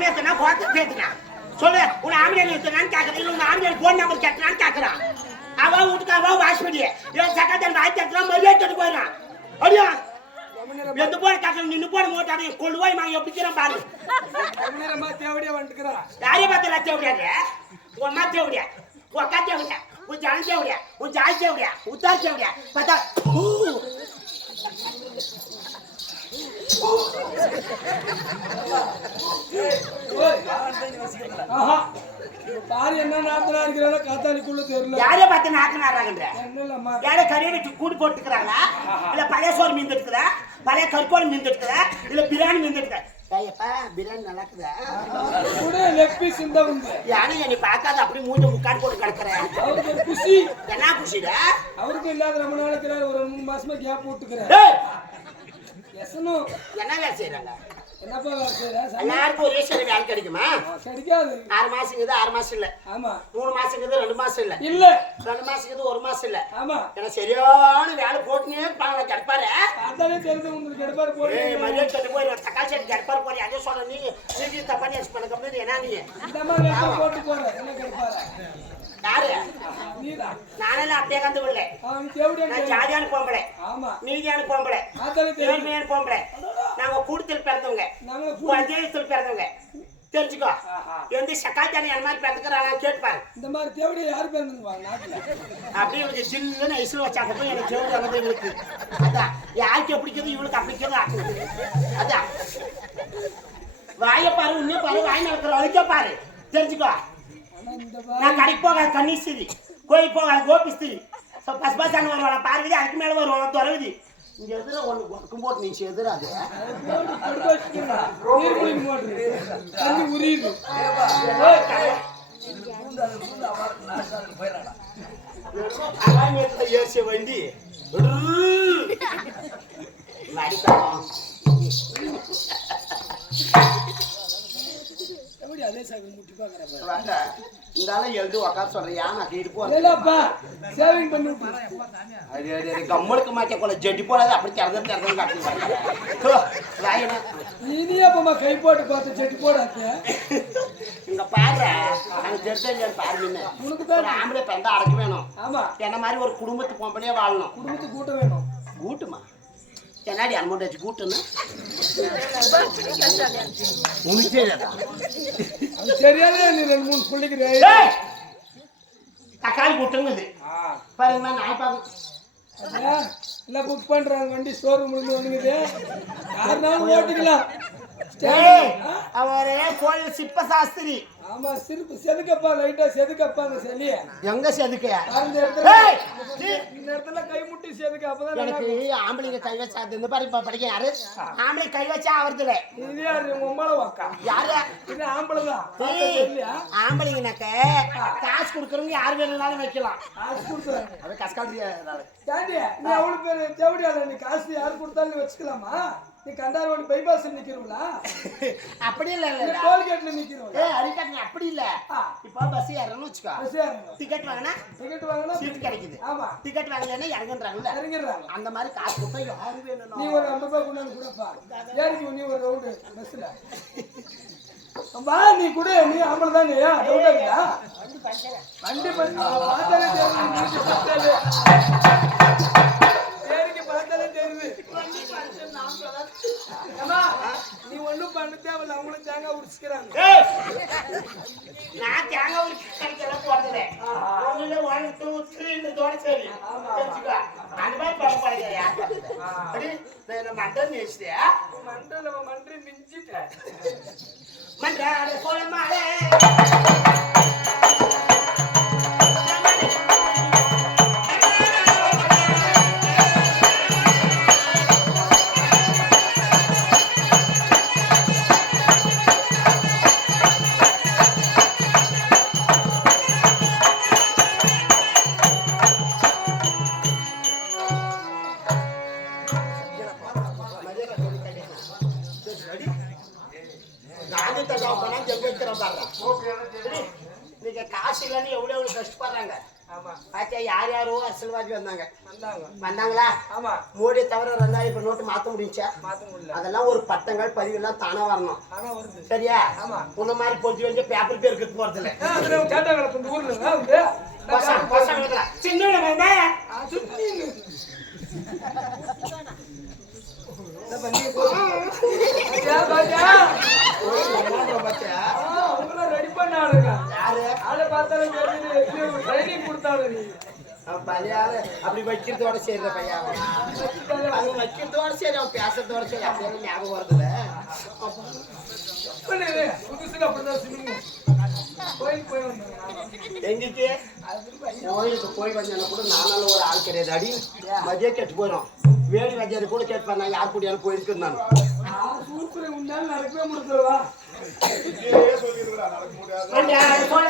எழுத்துனா குழம்பு எழுத்துனா கோத்த பேத்துனா சொல்லு உன் ஆம்பளை எழுத்துனான்னு கேட்கறேன் இல்லை உன் ஆம்பளை போன் நம்பர் கேட்கறான்னு கேட்கறான் அவ வீட்டுக்கு அவ வாஷ்படி இவன் சகாச்சாரம் வாய் கேட்கறான் மரியாதை கேட்டு போயிடறான். அடியா எந்த போட கேட்கணும் நின்று போட மாட்டாரு கொள்வாய் நான் எப்படிக்கிறேன் பாரு தமிழரம்மா தேவடியா வந்துக்கிறா யாரையும் பார்த்து லட்சம் விடாது உன் அம்மா தேவடியா உன் அக்கா தேவடியா உன் ஜான் தேவடியா உன் ஜாய் தேவடியா உத்தார் தேவடியா பார்த்தா பாரு என்ன நாத்தனா இருக்கிறாரோ காத்தாலிக்குள்ள தெரியல. யாரைய பார்த்து என்ன இல்லம்மா யாரை கறியை வச்சு கூடு போட்டுக்கிறாங்களா? இல்ல பழைய சோறு மீந்து இருக்குதா பழைய கற்கோல் மீந்து இருக்குதா இல்ல பிரியாணி ஏய்ப்பா பிரியாணி நல்லா இருக்குதா? கூட லெக் பீஸ் இந்த உண்டு. யானை என்னை பார்க்காத அப்படி மூஞ்ச முக்காடு போட்டு கிடக்குறேன் அவருக்கு குஷி. என்ன குஷிடா? அவருக்கு இல்லாத ரொம்ப நாளைக்கு ஒரு மூணு மாசமா கேப் விட்டுக்கிறேன் என்ன வேலை செய்யறாங்க என்னப்பா வேலை செய்யற எல்லாருக்கும் ஒரே சில வேலை கிடைக்குமா? கிடைக்காது. ஆறு மாசங்கிறது ஆறு மாசம் இல்ல. ஆமா. மூணு மாசங்கிறது ரெண்டு மாசம் இல்ல. இல்ல. ரெண்டு மாசங்கிறது ஒரு மாசம் இல்ல. ஆமா. சரியான வேலை போட்டுனே இருப்பாங்க கிடப்பாரு. உங்களுக்கு எடுப்பாரு போய் ஏய் மரியாதை சொல்லி போய் தக்காளி செடி கிடப்பாரு போய் அதே சொல்ற நீ. நீங்க தப்பா நினைச்சு பண்ண கம்பெனி என்ன நீ? இந்த மாதிரி எடுப்பா போட்டு போற. என்ன கிடைப்பாரு? யாரு நானெல்லாம் அப்படியே கந்து தேவடியா நான் ஜாதியான பொம்பளை ஆமா. நீதியான பொம்பளை ஏழ்மையான பொம்பளை நாங்க கூடுதல் பிறந்தவங்க. பிறந்தவங்க. தெரிஞ்சுக்கோ. எந்த சக்காச்சாரி அந்த மாதிரி பிறந்துக்கிறாங்க கேட்டுப்பாரு இந்த மாதிரி தேவடியா யாரு பிறந்துங்க நாட்டுல? அப்படியே இவங்க ஜில்லுன்னு ஐஸ்ல வச்சாங்க போய் எனக்கு ஜோடி வந்தது இவளுக்கு. அதான் யாருக்கு பிடிக்கிறது இவளுக்கு அப்படிக்கிறது ஆக்குது அதான் வாயை பாரு உன்னே பாரு வாய் நடக்கிற வலிக்க பாரு. தெரிஞ்சுக்கோ. நான் கடைக்கு போக கன்னிஸ்திரி கோயில் போக கோபிஸ்திரி ஸோ பஸ் பஸ் அங்கே வருவாங்க பாருவிதி அதுக்கு மேலே வருவாங்க துறவிதி. இங்க எதிர ஒன்று ஒர்க்கும் போட்டு நீச்சு எதிராது ஏசிய வண்டி. வச்சுக்கிறா. இந்த ஆளை எழுதி உக்கார சொல்றியா நான் இல்லப்பா, saving பண்ணி. அடி அடி கம்மலுக்கு மாட்ட கொள்ள ஜெட்டி போடாது அப்படி திறந்து திறந்து காட்டி வாயினா நீ அப்பமா கை போட்டு பார்த்து செட்டி போடாத. இங்க பாரு நாங்க ஜெர்சன் பாரு முன்ன உனக்கு தான் ஆம்பளை பெண்டா அடக்க வேணும். ஆமா. என்ன மாதிரி ஒரு குடும்பத்து பொம்பளையே வாழணும். குடும்பத்துக்கு கூட்டம் வேணும். கூட்டுமா? மூணு பிள்ளைக்கு ஏய்! தக்காளி கூட்டுங்குது பாருங்க நான் பார்க்க இல்ல புக் பண்றாங்க வண்டி ஷோரூம் இருந்து வந்துக்குது யாருனாலும் ஓட்டிக்கலாம் அவரே கோயில் சிப்ப சாஸ்திரி ஆமா சிரிப்பு செதுக்கப்பா லைட்டா செதுக்கப்பா அந்த செலிய எங்க செதுக்க? அந்த இடத்துல இந்த இடத்துல கை முட்டி செதுக்க அப்பதான் எனக்கு ஆம்பளைங்க கை வச்சா அது இந்த பாரு படிக்க யாரு? ஆம்பளை கை வச்சா இருக்கும். இது யாரு? உங்க அம்மால வாக்கா யாரு? இது ஆம்பளை தான். ஆம்பளைங்கனாக்க காசு கொடுக்குறவங்க யார் வேணும்னாலும் வைக்கலாம். காசு கொடுக்குறாங்க. அது கஷ்டம் தாண்டி நீ அவ்வளவு பேர் தேவடியால நீ காசு யாரு கொடுத்தாலும் வச்சுக்கலாமா? நீ கண்டாரோட பைபாஸ் நிக்கிறவங்களா அப்படி இல்ல இல்ல. டோல்கேட்ல நிக்கிறவங்களா ஏய் அரிக்காட் நீ அப்படி இல்ல. இப்போ பஸ் ஏறணும்னு வச்சுக்கோ. பஸ் ஏறுங்க டிக்கெட் வாங்கினா டிக்கெட் வாங்கினா சீட் கிடைக்குது. ஆமா. டிக்கெட் வாங்கலைன்னா இறங்குன்றாங்கல்ல இறங்கிடுறாங்க அந்த மாதிரி காசு கொடுத்தா யாரு நீ வேணும் ஒரு ஐம்பது ரூபாய் கொண்டு வந்து கொடுப்பா. ஏறிக்கு நீ ஒரு ரவுண்டு பஸ்ல வா நீ கொடு. நீ ஆம்பளை தானே. ரவுண்டா இருக்குதா வண்டி பண்ணி பார்த்தாலே தெரியுது நீ பார்த்தாலே ஏறிக்கு பார்த்தாலே தெரியுது அம்மா, நீ ஒண்ணும் பண்ண தேவையில்ல அவங்களும் தேங்காய் உரிச்சுக்கிறாங்க! நான் தேங்காய் உரிக்கிறதுக்கெல்லாம் போறதில்ல. ஒண்ணுல one, two, three ன்றதோட சரி. அந்த மாதிரி பண்ண பார்த்தது? அப்படி, மண்டபம் நினைச்சிட்டியா? மண்டல மன்றி மிஞ்சிட்டேன் மன்றாட கோலமாலே. வைக்கிறேன் பாருடா. சரி, நீங்க எவ்வளவு கஷ்டப்படுறாங்க. ஆமா. பாத்தியா யார் யாரோ அரசியல்வாதி வந்தாங்க. வந்தாங்க. வந்தாங்களா? ஆமா. மோடி தவிர ரெண்டாயிரம் நோட்டு மாத்த முடிஞ்சா? அதெல்லாம் ஒரு பட்டங்கள் பதிவெல்லாம் தானா வரணும். ஆனா வருது. சரியா? ஆமா. உன்ன மாதிரி பொறுத்து வந்து பேப்பர் பேர் இருக்க போறது இல்ல. பசங்க பசங்க சின்ன வேண்டா ஆ, சுத்தின்னு. என்ன பண்ணி பாத்தியா, பாத்தியா? ஆ, அவங்கள ready பண்ண ஆளுங்க. யாரு ஆளை பார்த்தாலே தெரியுது. இது training கொடுத்தாளு நீ. ஆளு அப்படி வைக்கிறதோட சேர்ந்த பையன் அவன். வச்சுட்டாலே அவன் வைக்கிறதோட சரி அவன் பேசுறதோட சரி அப்படியே ஞாபகம் வருதுல்ல பண்ணு. புதுசுல அப்படிதான் சினிமா. கோயிலுக்கு போய். எங்களுக்கு. கோயிலுக்கு போய் வந்தேன்னா கூட நானால ஒரு ஆள் கிடையாது அடி மதியம் கெட்டு போயிடும் வேடி வஜாரி கூட கேட்பேன் நான் யார் கூடியாலும் போயிருக்கேன் நான். நடக்கவே சொல்ல